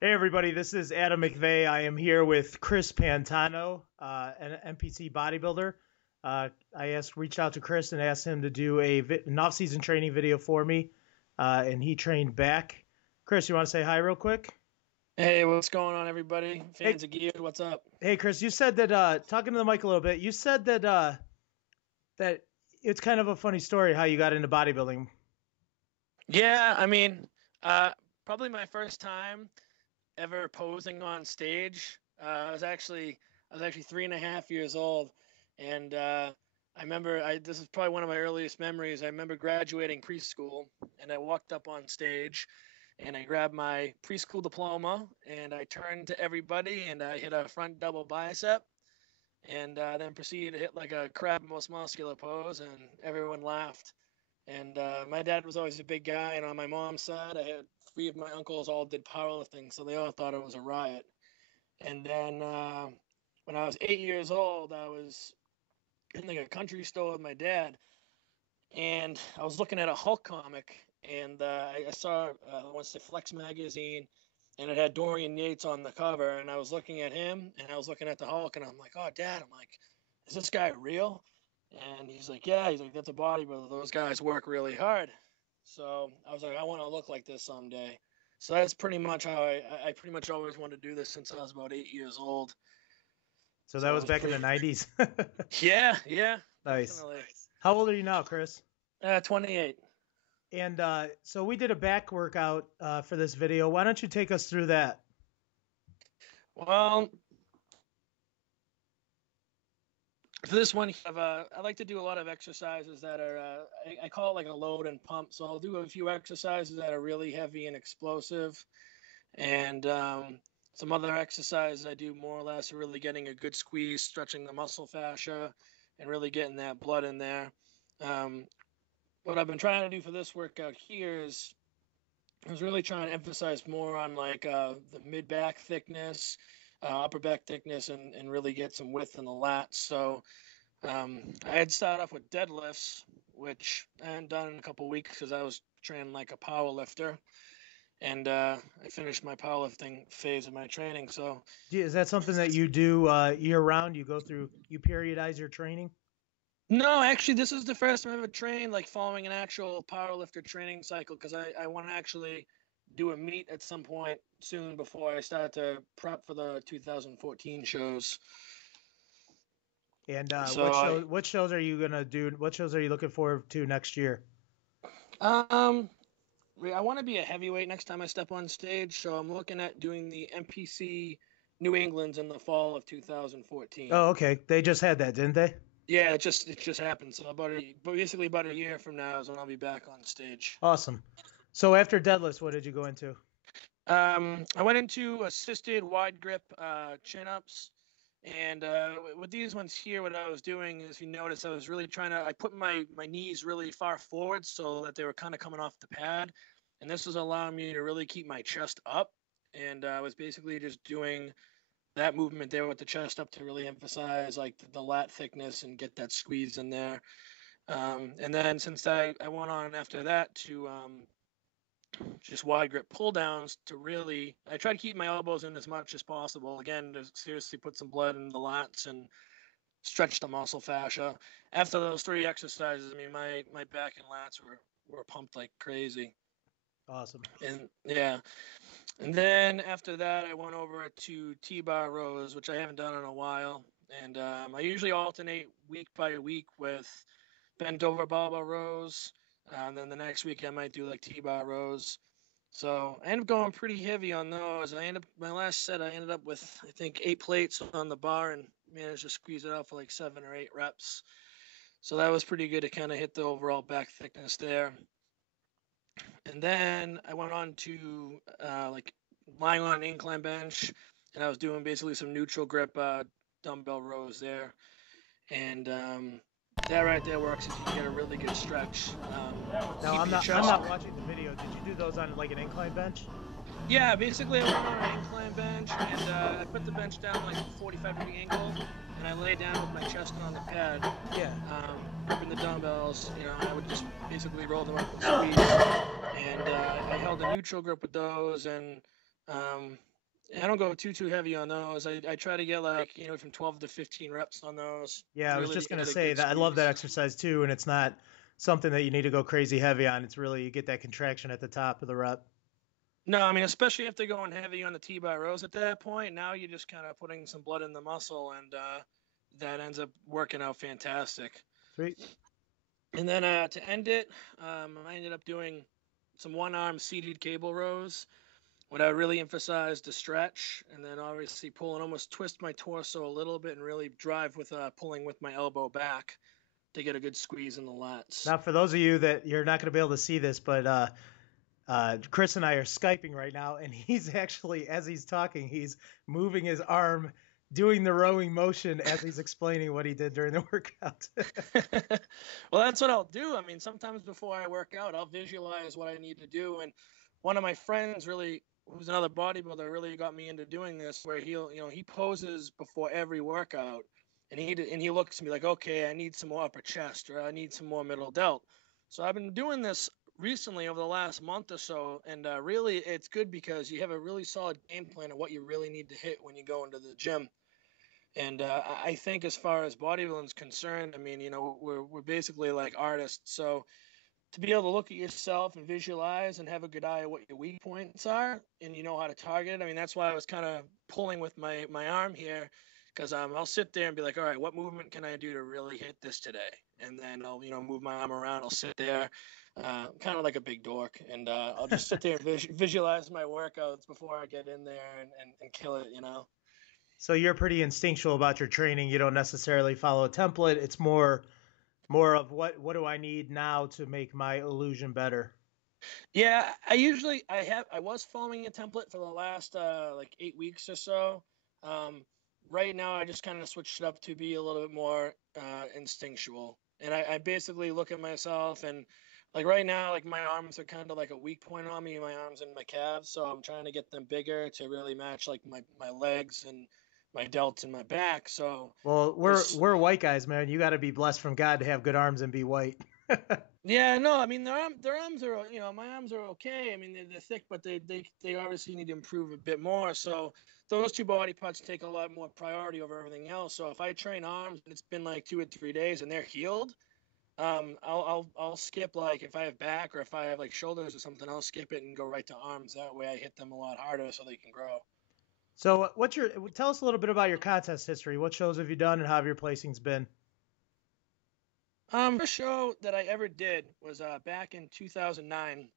Hey everybody, this is Adam McVeigh. I am here with Chris Pantano, an NPC bodybuilder. Reached out to Chris and asked him to do an off-season training video for me, and he trained back. Chris, you want to say hi real quick? Hey, what's going on, everybody? Hey, Fans of Geared, what's up? hey, Chris, you said that talking to the mic a little bit. You said that it's kind of a funny story how you got into bodybuilding. Yeah, I mean, uh, probably my first time ever posing on stage. I was actually 3.5 years old, and I remember this is probably one of my earliest memories. I remember graduating preschool, and I walked up on stage, and I grabbed my preschool diploma, and I turned to everybody, and I hit a front double bicep, and then proceeded to hit like a crab most muscular pose, and everyone laughed. And my dad was always a big guy, and on my mom's side, I had three of my uncles all did powerlifting, so they all thought it was a riot. And then when I was 8 years old, I was in like a country store with my dad, and I was looking at a Hulk comic, and I saw once the Flex magazine, and it had Dorian Yates on the cover, and I was looking at him, and I was looking at the Hulk, and I'm like, oh, Dad, I'm like, is this guy real? And he's like, yeah, he's like, that's a bodybuilder. Those guys work really hard. So I was like, I want to look like this someday. So that's pretty much how I pretty much always wanted to do this since I was about 8 years old. So that So it was was back in the pretty, '90s. yeah, Nice. definitely. How old are you now, Chris? 28. And so we did a back workout for this video. Why don't you take us through that? Well, for this one, I like to do a lot of exercises that are, I call it like a load and pump. So I'll do a few exercises that are really heavy and explosive. And some other exercises I do more or less are really getting a good squeeze, stretching the muscle fascia, and really getting that blood in there. Um, what I've been trying to do for this workout here is I was really trying to emphasize more on like the mid back thickness, upper back thickness, and really get some width in the lats. So I had started off with deadlifts, which I hadn't done in a couple weeks because I was training like a power lifter, and I finished my powerlifting phase of my training. So Is that something that you do year round? You periodize your training? no, actually, this is the first time I've ever trained like following an actual powerlifter training cycle because I want to actually do a meet at some point soon before I start to prep for the 2014 shows. And So what shows are you gonna do? What shows are you looking forward to next year? um I want to be a heavyweight next time I step on stage, so I'm looking at doing the NPC New England's in the fall of 2014. Oh, okay. They just had that, didn't they? Yeah, it just happened. So basically about a year from now is when I'll be back on stage. Awesome. So after deadlifts, what did you go into? I went into assisted wide grip chin ups. And with these ones here, what I was doing is, you notice, I was really trying to, I put my knees really far forward so that they were kind of coming off the pad. And this was allowing me to really keep my chest up. And I was basically just doing that movement there with the chest up to really emphasize like the lat thickness and get that squeeze in there. And then since I went on after that to just wide grip pull downs to really, I try to keep my elbows in as much as possible, again, to seriously put some blood in the lats and stretch the muscle fascia. After those three exercises, I mean, my back and lats were pumped like crazy. Awesome. And yeah, and then after that I went over to T-bar rows, which I haven't done in a while. And I usually alternate week by week with bent over barbell rows. And then the next week I might do like T-bar rows. So I ended up going pretty heavy on those. My last set I ended up with, I think, 8 plates on the bar and managed to squeeze it out for like 7 or 8 reps. So that was pretty good to kind of hit the overall back thickness there. And then I went on to like lying on an incline bench, and I was doing basically some neutral grip dumbbell rows there. And that right there works if you get a really good stretch. Now Keep I'm your not I'm chest. not watching the video. Did you do those on like an incline bench? Yeah, basically I went on an incline bench, and I put the bench down like a 45-degree angle, and I lay down with my chest on the pad, Yeah. gripping the dumbbells. You know, I would just basically roll them up and squeeze. And I held a neutral grip with those, and I don't go too heavy on those. I try to get like from 12 to 15 reps on those, Yeah, I was really to just gonna get a say good that I love that squeeze. exercise too, and it's not something that you need to go crazy heavy on. It's really you get that contraction at the top of the rep. No, I mean, especially if they're going heavy on the T-bar rows at that point, now you're just kind of putting some blood in the muscle, and that ends up working out fantastic. Sweet. And then to end it, I ended up doing some one-arm seated cable rows. What I really emphasized the stretch, and then obviously pull and almost twist my torso a little bit and really drive with pulling with my elbow back to get a good squeeze in the lats. Now, for those of you that you're not going to be able to see this, but Chris and I are Skyping right now, and he's actually, as he's talking, he's moving his arm, doing the rowing motion as he's explaining what he did during the workout. Well, that's what I'll do. I mean, sometimes before I work out, I'll visualize what I need to do. And one of my friends really, who's another bodybuilder, really got me into doing this, where he poses before every workout, and he looks at me like, okay, I need some more upper chest, or I need some more middle delt. So I've been doing this recently over the last month or so, and really, it's good because you have a really solid game plan of what you really need to hit when you go into the gym. And I think as far as bodybuilding is concerned, I mean, we're basically like artists. So to be able to look at yourself and visualize and have a good eye of what your weak points are, and you know how to target it. I mean, that's why I was kind of pulling with my arm here, because I'll sit there and be like, all right, what movement can I do to really hit this today? And then I'll move my arm around. I'll sit there, kind of like a big dork, and I'll just sit there and visualize my workouts before I get in there and kill it. So you're pretty instinctual about your training. You don't necessarily follow a template. It's more of what do I need now to make my illusion better. Yeah, I was following a template for the last like 8 weeks or so. Um, right now, I just kind of switched it up to be a little bit more instinctual, and I basically look at myself and like right now, like my arms are kind of like a weak point on me, my arms and my calves, so I'm trying to get them bigger to really match like my legs and my delts and my back. So Well, this we're white guys, man. You got to be blessed from God to have good arms and be white. Yeah, no, I mean their arms are my arms are okay. I mean they're thick, but they obviously need to improve a bit more. So those two body parts take a lot more priority over everything else. So if I train arms and it's been like 2 or 3 days and they're healed, I'll skip like if I have back or if I have like shoulders or something, I'll skip it and go right to arms. That way I hit them a lot harder so they can grow. So, tell us a little bit about your contest history. What shows have you done, and how have your placings been? First show that I ever did was back in 2009,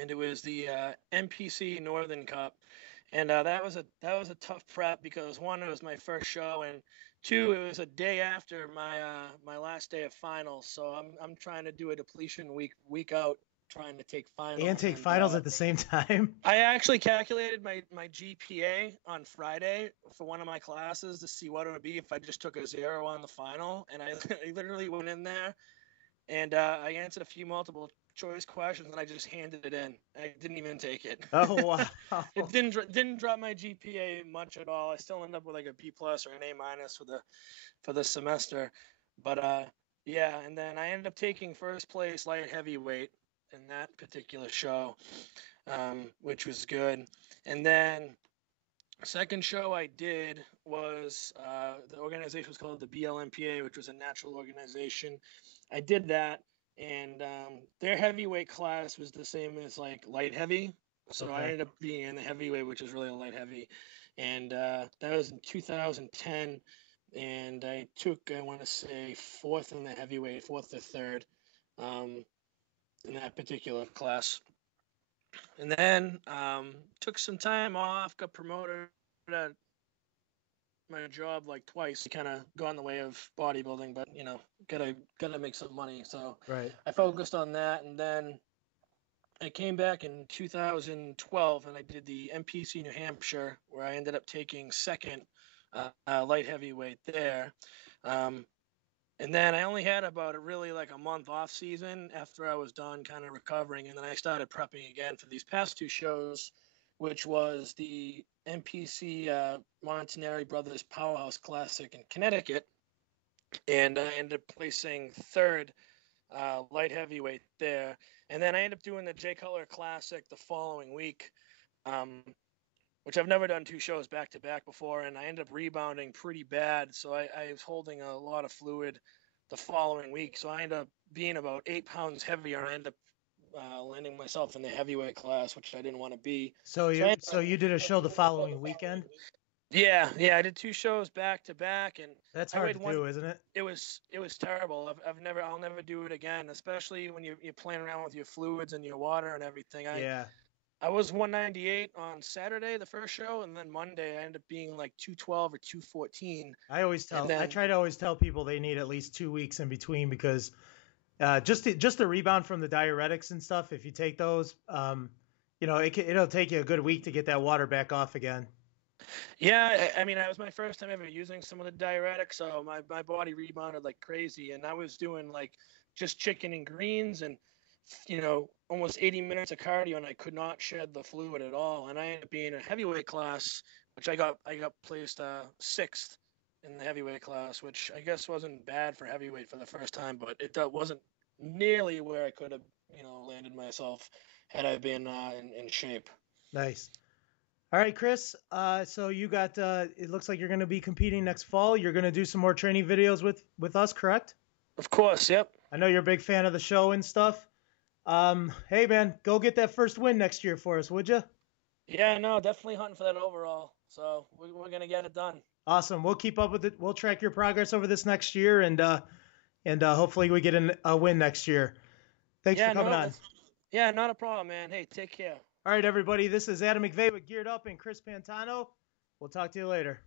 and it was the NPC Northern Cup, and that was a tough prep because one, it was my first show, and two, it was a day after my last day of finals. So I'm trying to do a depletion week out, trying to take And finals, take and finals at the same time. I actually calculated my GPA on Friday for one of my classes to see what it would be if I just took a 0 on the final, and I literally went in there and I answered a few multiple choice questions and I just handed it in. I didn't even take it. Oh It wow. didn't drop my GPA much at all. I still ended up with like a B plus or an A minus for the semester. But yeah, and then I ended up taking first place light heavyweight in that particular show, which was good. And then second show I did was the organization was called the BLMPA, which was a natural organization. I did that, and their heavyweight class was the same as like light heavy. So I Okay. ended up being in the heavyweight, which is really a light heavy, and that was in 2010. And I want to say, fourth in the heavyweight, fourth or third, um, in that particular class. And then took some time off, got promoted at my job like twice. Kind of gone the way of bodybuilding, but gotta make some money. So Right. I focused on that, and then I came back in 2012 and I did the MPC New Hampshire, where I ended up taking second light heavyweight there. Um, and then I only had about really like a month off season after I was done kind of recovering. And then I started prepping again for these past two shows, which was the NPC Montanari Brothers Powerhouse Classic in Connecticut. And I ended up placing third light heavyweight there. And then I ended up doing the Jay Cutler Classic the following week. Um, which I've never done 2 shows back to back before, and I ended up rebounding pretty bad. So I was holding a lot of fluid the following week. So I ended up being about 8 pounds heavier, and I ended up landing myself in the heavyweight class, which I didn't want to be. So you did a show the following weekend? Yeah, I did 2 shows back to back, and That's I hard weighed to one. do, isn't it? It was terrible. I'll never do it again, especially when you're playing around with your fluids and your water and everything. Yeah. I was 198 on Saturday, the first show, and then Monday I ended up being like 212 or 214. I try to always tell people they need at least 2 weeks in between because just the rebound from the diuretics and stuff. If you take those, it'll take you a good week to get that water back off again. Yeah, I mean, it was my first time ever using some of the diuretics, so my body rebounded like crazy, and I was doing like just chicken and greens and almost 80 minutes of cardio, and I could not shed the fluid at all. And I ended up being a heavyweight class, which I got placed 6th in the heavyweight class, which I guess wasn't bad for heavyweight for the first time, but it wasn't nearly where I could have landed myself had I been in shape. Nice. All right, Chris. So you got it looks like you're going to be competing next fall. You're going to do some more training videos with us, correct? Of course, yep. I know you're a big fan of the show and stuff. Hey man, go get that first win next year for us, would you? Yeah, no, definitely hunting for that overall. So we're gonna get it done. Awesome. We'll keep up with it. We'll track your progress over this next year, and hopefully we get a win next year. Thanks for coming on. Yeah, not a problem, man. Hey, take care. All right, everybody. This is Adam McVeigh with Geared Up and Chris Pantano. We'll talk to you later.